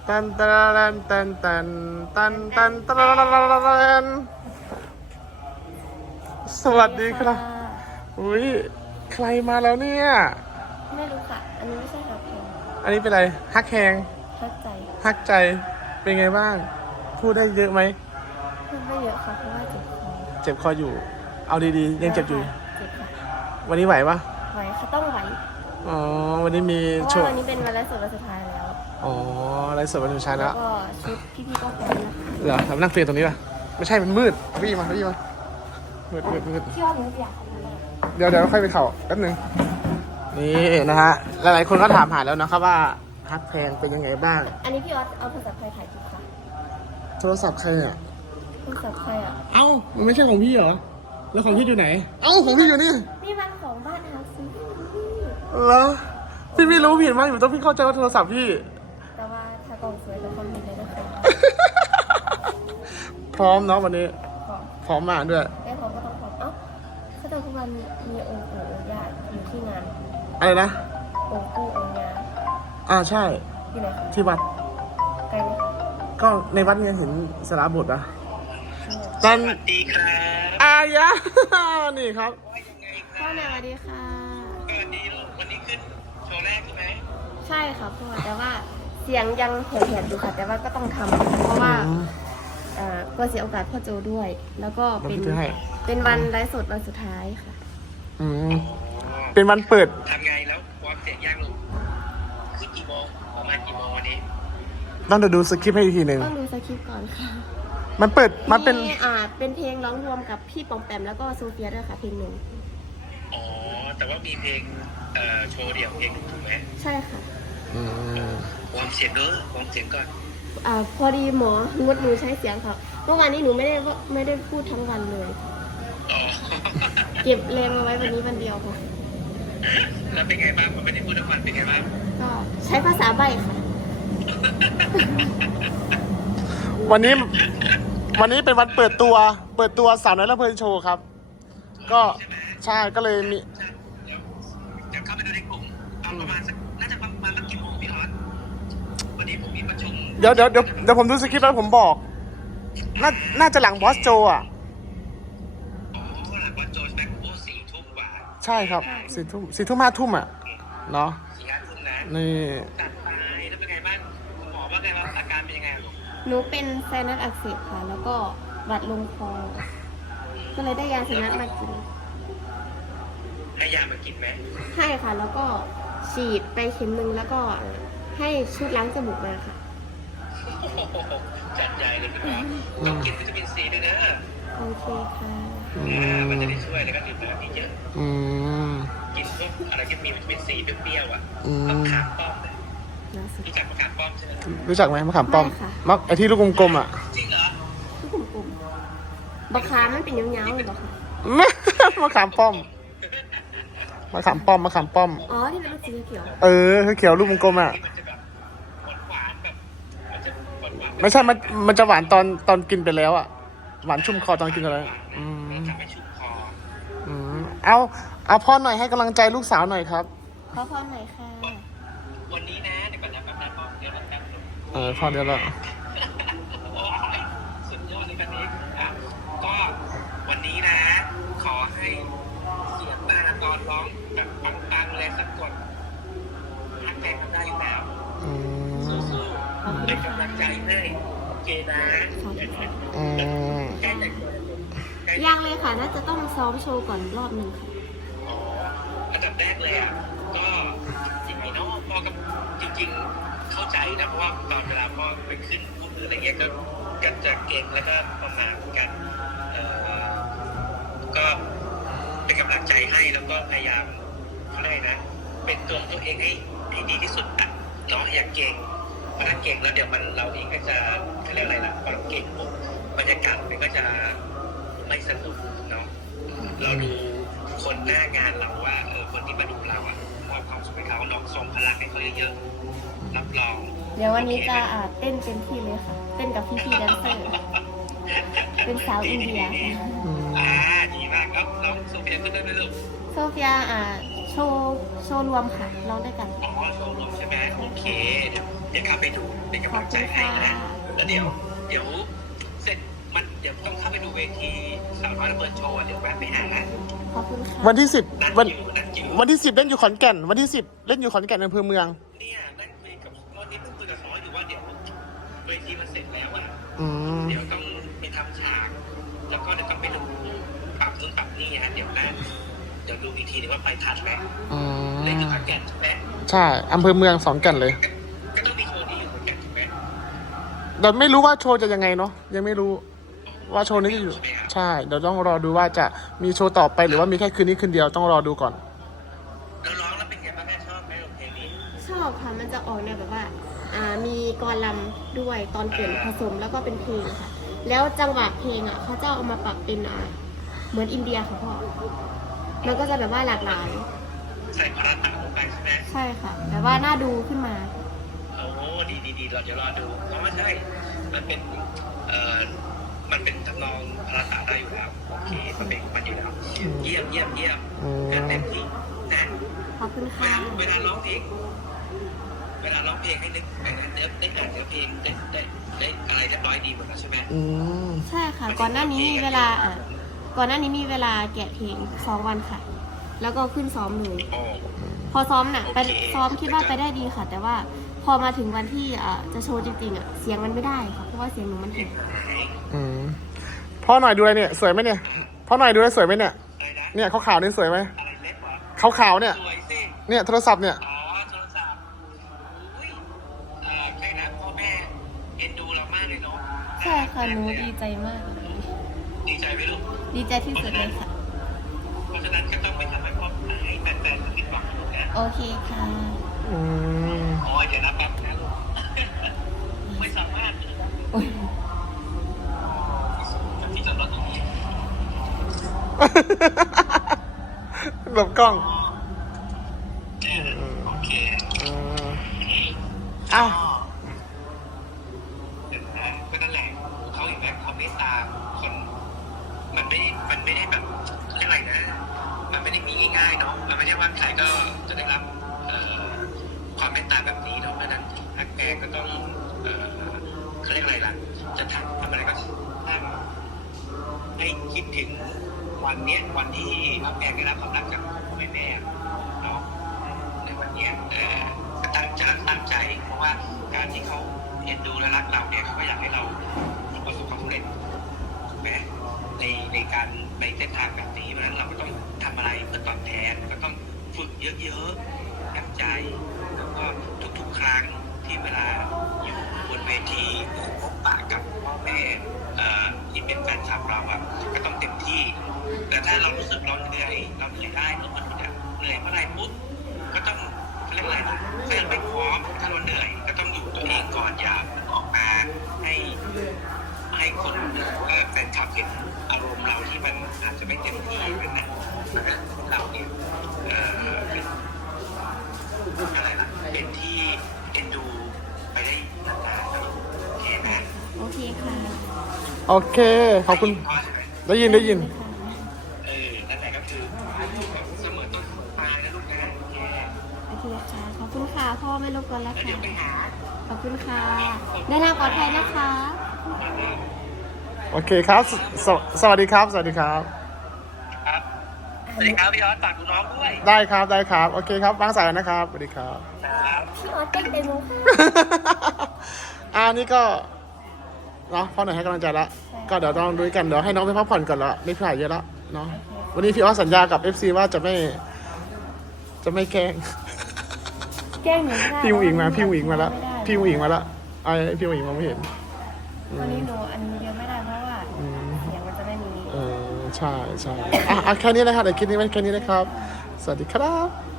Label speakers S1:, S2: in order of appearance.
S1: ตันตันตันตันตันตันตันตันสวัสดีครับอุ้ยใครมาแล้วเนี่ย
S2: ไม่รู้ค่ะ อันนี้ไม่ใช่ฮักแพง
S1: อันนี้เป็นอะไรฮักแฮง
S2: ฮักใจ
S1: ฮักใจเป็นไงบ้าง พูดได้เยอะไหม
S2: พูดไม่เยอะค่ะเพราะว่าเจ็บคอ
S1: เจ็บคออยู่ เอาดีๆยังเจ็บอยู่
S2: เจ็บค่ะ
S1: วันนี้ไหวปะ
S2: ไหวค่ะต้องไหว
S1: อ๋อวันนี้มี
S2: เพราะ
S1: โช
S2: ว่า
S1: ว์
S2: วันนี้เป็นวันแรกสุดวันสุดท้ายแล้ว
S1: อ๋อไลฟ์สดวันสุดท้าย
S2: แล้
S1: แล้ว ว
S2: ก็ชุดพี่ๆก็พร้อมนะคะ
S1: เหรอทำนั่งเรียนตรงนี้ป่ะไม่ใช่มันมืดพี่มามืด
S2: ที่ว่าหนูอยากทำอะไร
S1: เดี๋ยวค่อยไปเข่าแป๊บนึงนี่นะฮะหลายๆคนก็ถามหาแล้วนะครับว่าฮักแพงเป็นยังไงบ้าง
S2: อันนี้พี่ออสเอาโทรศัพท์ใครถ่ายคลิปคะ
S1: โทรศัพท์ใครเนี่ย
S2: โทรศัพท์ใครอ่ะ
S1: เอ้ามันไม่ใช่ของพี่เหรอแล้วของพี่อยู่ไหนเอ้าของพี่อยู่นี่
S2: นี่มันของบ้านฮักซิ
S1: เหรอพี่ไม่รู้ผิดมากอยู่ต้องพี่เข้าใจว่าโทรศัพท์พี่
S2: แต่ว่าถ้ากล่องสวยแล้วความผิดเลยนะคะ
S1: พร้อมเนาะวันนี้
S2: ของ
S1: พร้อมมากด้วย
S2: ได้พร้อมก็ต้องพร้อมเอ้าเขาจะทุกวันมีองค์ปู่องค์ย่าอยู่ที่งาน
S1: อะไรนะ
S2: องค์ปู่องค์ย่า
S1: ใช่
S2: อยู่ไหนคะ
S1: ที่วัด
S2: ไกลไหมคะ
S1: ก็ในวัดเนี่ยเห็นสาราโบสถ์ปะ
S3: สวัสดีครับ
S1: อายะ นี่ครับ
S3: ว่ายังไงค
S2: พ่อ
S3: รับ
S2: แม่สวัสดีค่ะ
S3: สวัสดีลูกวันนี้ขึ้นโชว์แรกใช่ไหม
S2: ใช่ค่ะพ่อแต่ว่าเสียงยังแหบๆอยู่ค่ะ แต่ว่าก็ต้องทำเพราะว่าก็เสียโอกาสพ่อโจด้วย แล้วก็เป็น
S1: เราจะให้
S2: เป็นวันไลฟ์สดวันสุดท้ายค่ะ
S1: อืมเป็นวันเปิด
S3: ทำไงแล้ววอร์มเสียงยังลูกขึ้นกี่โมงประมาณกี่โมงวันนี้
S1: ต้องเดี๋ยวดูสคริปต์ให้อีกทีหนึ่ง
S2: ต้องดูสคริปต์ก่อนค่ะ
S1: มันเปิด มันเป็น
S2: เป็นเพลงร้องรวมกับพี่ปอมแปมแล้วก็โซเฟียด้วยค่ะเพลงหนึ่ง
S3: อ๋อแต่ว่ามีเพลงโชว์เดี่ยวเพลงถูกไหม
S2: ใช่ค่ะ
S1: อืม
S3: วอร์มเสียงเด้อวอร์มเสียงก่อน
S2: พอดีหมองดหนูใช้เสียงค่ะเมื่อวานนี้หนูไม่ได้พูดทั้งวันเลย
S3: อ๋อ
S2: เก็บแรงมาไว้วันนี้วันเดียวค่ะ
S3: แล้วเป็นไงบ้างมันไม่ได้พูดทั้งวันเป็นไงบ้าง
S2: ก็ใช้ภาษาใบค่ะ
S1: วันนี้เป็นวันเปิดตัวสาวน้อยละเพลินโชว์ครับ ก็ใช่ก็เลยมี
S3: เดี๋ยวเข้าไปดูในกลุ่มเอาประมาณสักน่าจะประมาณสักกี่โมงพี่ออสวันนี้ผมมีประชุม
S1: เดี๋ยวผมดูสคริปต์แล้วผมบอก น่าจะหลังบอสโจอ่ะ
S3: อ๋อหลังวันโจใช่ไหมโอ้4 ทุ่มกว่า
S1: ใช่ครับ4 ทุ่ม 5 ทุ่มอ่ะ เนาะ
S3: 4-5 ทุ่มนะ
S1: นี่
S3: จัดไปแล้วเป็นไงบ้างคุณหมอว่าไงว่าอาการเป็นยังไงลูก
S2: หนูเป็นไซนัสอักเสบค่ะ แล้วก็หวัดลงคอ ก็เลยได้ยาไซนัสมากิน
S3: ให้ยามากินไหม
S2: ให้ค่ะ แล้วก็ฉีดไปเข็มหนึ่งแล้วก็ให้ชุดล้างจมูกมาค่ะ
S3: จัดใหญ่เลยคุณหมอต้องกินวิตามินซีด้วยนะ
S2: โอเคค่ะ
S3: มันจะได้ช่วยแล้วก็ดื่มน้ำเยอะ
S1: อืม
S3: กินพวกอะไรที่มีวิตามินซีเปรี้ยวๆอ่ะ
S1: อืม
S3: มะขามป้อมนะ
S2: น่าสน
S3: รู้จักมะขามป้อมใช่ไหม
S1: รู้จักไหมมะขามป้อม
S2: ไม่ค่ะ
S1: มักไอที่ลูกกลมๆอ่ะ
S3: จริงเหรอ
S2: ที่กลุ่มๆบักคามันเป็นยาวๆเลยบักคาม
S1: ะขามป้อม มะขามป้อม
S2: อ๋อ ที่เป็นลูกสีเขียว
S1: เขียวลูกกลมๆอ่ะ
S3: ที่มันจะแบบหวานๆแบบมันจะหวานๆ
S1: ไม่ใช่ มันจะหวานตอนกินไปแล้วอ่ะ หวานชุ่มคอตอนกินไปแล้วอืม
S3: ทำให้ชุ่มคอ
S1: อืมเอาพ่อหน่อยให้กำลังใจลูกสาวหน่อยครับ
S2: ขอพรหน่อยค่ะ
S3: วันนี้นะเดี๋ยวก่อนนะแป๊บๆพ่อเดี๋ยวนะแป๊บนึง
S1: พ่อเดี๋ยวละ
S3: โอ้ยสุดยอดเลยคันนี้อ่ะก็วันนี้นะ ขอให้เสียงแต่ละตอนร้องแบบปังๆเลยสักคนทักแทนกันได้อยู่แล้ว
S1: อืม
S3: สู้
S2: ขอบคุณ
S3: ๆเป็น
S2: ค่ะ
S3: กำลังใจให้โอเคนะ
S1: อืม
S3: ใกล้แต่งตัวแล้วลูกใกล้
S2: ยังเลยค่ะ น่าจะต้องซ้อมโชว์ก่อนรอบหนึ่งค่ะ
S3: อ๋ออันดับแรกเลยอ่ะก็จริงๆเนาะพ่อก็จริงๆเข้าใจนะเพราะว่าตอนเวลาพ่อไปขึ้นพูดหรืออะไรเงี้ยก็จะเก่งแล้วก็ประมาทเหมือนกันก็เป็นกำลังใจให้แล้วก็พยายามเขาเรียกนะเป็นตัวเองให้ดีที่สุดอ่ะเนาะอย่าเก่งเพราะถ้าเก่งแล้วเดี๋ยวเราเองก็จะเขาเรียกอะไรล่ะพอเราเก่งปุ๊บบรรยากาศมันก็จะไม่สนุกเนาะเราดูคนหน้างานเราว่าคนที่มาดูเราอ่ะมอบความสุขให้เขาน้องส่งพลังให้เขาเยอะๆรับรอง
S2: เดี๋ยววันนี้จะเต้นเต็มที่เลยค่ะ เต้นกับพี่ๆแดนเซอร์ เป็นสาวอินเดียค่ะ
S3: ดีมากครับน้องโซเฟียขึ้นได้ไหมลูก
S2: โซเฟียโชว์รวมค่ะร้องด้วยกัน
S3: อ๋อโชว์รูมใช่ไหมโอเคเดี๋ยวเดี๋ยวเข้าไปดูเป็นกำลังใจให้นะแล้วเดี๋ยวเสร็จมันเดี๋ยวต้องเข้าไปดูเวทีสาวน้อยระเบิดโชว์เดี๋ยวแวะไปหานะ
S2: ขอบคุณค่ะ
S1: วันที่
S3: นัด
S1: 10วัน
S3: จิ๋ว
S1: วันที่ 10เล่นอยู่ขอนแก่นวันที่ 10เล่นอยู่ขอนแก่นอำเภอเมือง
S3: เนี่ยนั่งคุยกับวันนี้เพิ่งคุยกับซออยู่ว่าเดี๋ยวเวทีมันเสร็จแล้วอ่ะ
S1: อืม
S3: เดี๋ยวต้องไปทำฉากแล้วก็เดี๋ยวต้องไปดูปรับนู่นปรับนี่ฮะเดี๋ยวดูอีกทีนึงว่าไปทันไหม
S1: อื
S3: เล่น
S1: ม
S3: อยู่ขอนแก่นใช่ไหม
S1: ใช่อำเภอเมืองสองแก่นเลย
S3: ก็ต้องมีโชว์นี้อยู่ขอนแก่นถูกไหม
S1: เราไม่รู้ว่าโชว์จะยังไงเนาะยังไม่รู้ว่าโชว์นี้จะอยู่ใช่เดี๋ยวต้องรอดูว่าจะมีโชว์ต่อไปหรือว่ามีแค่คืนนี้คืนเดียวต้องรอดูก่อน
S3: แล้วร้องแล้วเป็นไงบ้างแม่ชอบไหมเพลงนี้
S2: ชอบค่ะมันจะออกแนวแบบว่ามีกลอนรำด้วยตอนเกิดผสมแล้วก็เป็นเพลงค่ะ แล้วจังหวะเพลงเขาจะเอามาปรับเป็นเหมือนอินเดียค่ะพ่อมันก็จะแบบว่าหลากหลาย
S3: ใส่พาราตะลงไปใช่ไหม
S2: ใช่ค่ะแต่ว่าน่าดูขึ้นมา
S3: โอ้ดีเราจะรอดูเพราะว่าใช่มันเป็นมันเป็นทำนองพาราตะได้อยู่แล้วโอเคมันเป็นมันอยู่แล้วเยี่ยมก็เต็มที่นะ
S2: ขอบคุณค่ะ
S3: เวลาร้องเพลงให้นึกได้อ่านเนื้อเพลงได้อะไรเรียบร้อยดีหมดแล้วใช่ไหม
S1: อืม
S2: ใช่ค่ะ ก่อนหน้านี้มีเวลาแกะเพลง2 วันค่ะ แล้วก็ขึ้นซ้อมเลย
S3: โอ้
S2: พอซ้อมน่ะ
S3: โอเค
S2: ไปซ้อมคิดว่าไปได้ดีค่ะ แต่ว่าพอมาถึงวันที่จะโชว์จริงๆเสียงมันไม่ได้ค่ะเพราะว่าเสียงหนูมันแหบ
S1: อืมพ่อหน่อยดูอะไรเนี่ยสวยไหมเนี่ยพ่อหน่อยดูอะไรสวยไหมเนี่ย
S3: อะไรนะ
S1: เนี่ยขาวๆนี่สวยไหม
S3: อะไรเล็บวะ
S1: ขาวๆเนี่ย
S3: สวยสิ
S1: เนี่ยโทรศัพท์เนี่ย
S3: อ๋อโทรศัพท์อุ้ยใครนะพ่อแม่เอ็นดูเรามากเลยเนาะ
S2: ใช่ค่ะหนูดีใจมากเลย
S3: ดีใจไหมลูก
S2: ดีใจที่สุดเลยค่ะ
S3: เพราะฉะนั้นก็ต้องไปทำให้พ่อให้แฟนๆผิดหวังนะลูกนะ
S2: โอเคค่ะ
S1: อืม
S3: โอ้ยเดี๋ยวนะแป๊บนะลูกไม่สามารถ
S2: โอ้ย
S3: ที่จอดรถตรงนี้
S1: หลบกล้อง
S3: โอเค
S1: อืมอ้าว
S3: เดี๋ยวนะก็นั่นแหละเขาอย่างแบบเขาเมตตาคนมันไม่ได้แบบเรียกอะไรนะ มันไม่ได้มีง่ายๆเนาะมันไม่ได้ว่าใครก็จะได้รับความเมตตาแบบนี้เนาะเพราะฉะนั้นนักแกก็ต้องเขาเรียกอะไรล่ะจะทำอะไรก็ทำให้คิดถึงวันเนี้ยวันที่นักแกได้รับความรักจากพ่อแม่เนาะในวันเนี้ยก็ตั้งใจเพราะว่าการที่เขาเอ็นดูและรักเราเนี่ยเขาก็อยากให้เราประสบความสำเร็จถูกไหมในการในเส้นทางแบบนี้เพราะฉะนั้นเราก็ต้องทำอะไรเพื่อตอบแทนก็ต้องฝึกเยอะๆตั้งใจแล้วก็ทุกๆครั้งที่เวลาอยู่บนเวทีพบปะกับพ่อแม่ที่เป็นแฟนคลับเราอะก็ต้องเต็มที่ แต่ถ้าเรารู้สึกเราเหนื่อยได้เมื่อมันเหนื่อยเมื่อไรปุ๊บก็ต้องเรียกอะไรนะก็ยังไม่พร้อมถ้าเราเหนื่อยก็ต้องอยู่ตัวเองก่อนอย่าออกมาให้คนหรือว่าแฟนคลับเห็นอารมณ์เราที่มันอาจจะไม่เต็มที่นะเราเนี่ยเป็นอะไรล่ะเป็นที่เอ็นดูไปได้นานๆโอเคนะ
S2: โอเคค่ะ
S1: โอเคขอบคุณ
S3: พ่อใช่ไหม
S1: ได้ยิน
S3: นั่นแหละก็คือเสมอต้นเสมอปลายนะลูกนะโอเค
S2: โอเคค่ะ ขอบคุณค่ะ พ่อไม่รบกวนแล้ว
S3: แล้ว
S2: ค่ะ
S3: เดี๋ยวไปหา
S2: ขอบคุณค่ะเดินทางปลอดภัยนะคะ
S1: โอเคครับสวัสดีครับสวัสดีครับ
S3: ครับ สวัสดีครับพี่ออสฝากดูน้องด้วย
S1: ได้ครับโอเคครับวางสายนะครับสวัสดีครับ
S3: ครับ
S2: พี่ออสเต้นเป็นมุกค่ะ
S1: นี่ก็เนาะพ่อหน่อยให้กำลังใจละก็เดี๋ยวต้องดูกันเดี๋ยวให้น้องไปพักผ่อนก่อนละไม่ถ่ายเยอะละเนาะวันนี้พี่ออสสัญญากับ FC ว่าจะไม่แกล้ง
S2: แกล้งหนูไม่ได้
S1: พี่อุ๋งอิงมาแล้ว
S2: ไม่ได้
S1: พี่อุ๋งอิงมาแล้วไอ้พี่อุ๋งอิงมองไม่เห็น
S2: วันนี้หนูอันนี้เดียวไม่ได้เพราะว่า
S1: อืม
S2: เสียงมันจะไม่มี
S1: ใช่แค่นี้นะครับเดี๋ยวคลิปนี้ไว้แค่นี้นะครับ สวัสดีครับ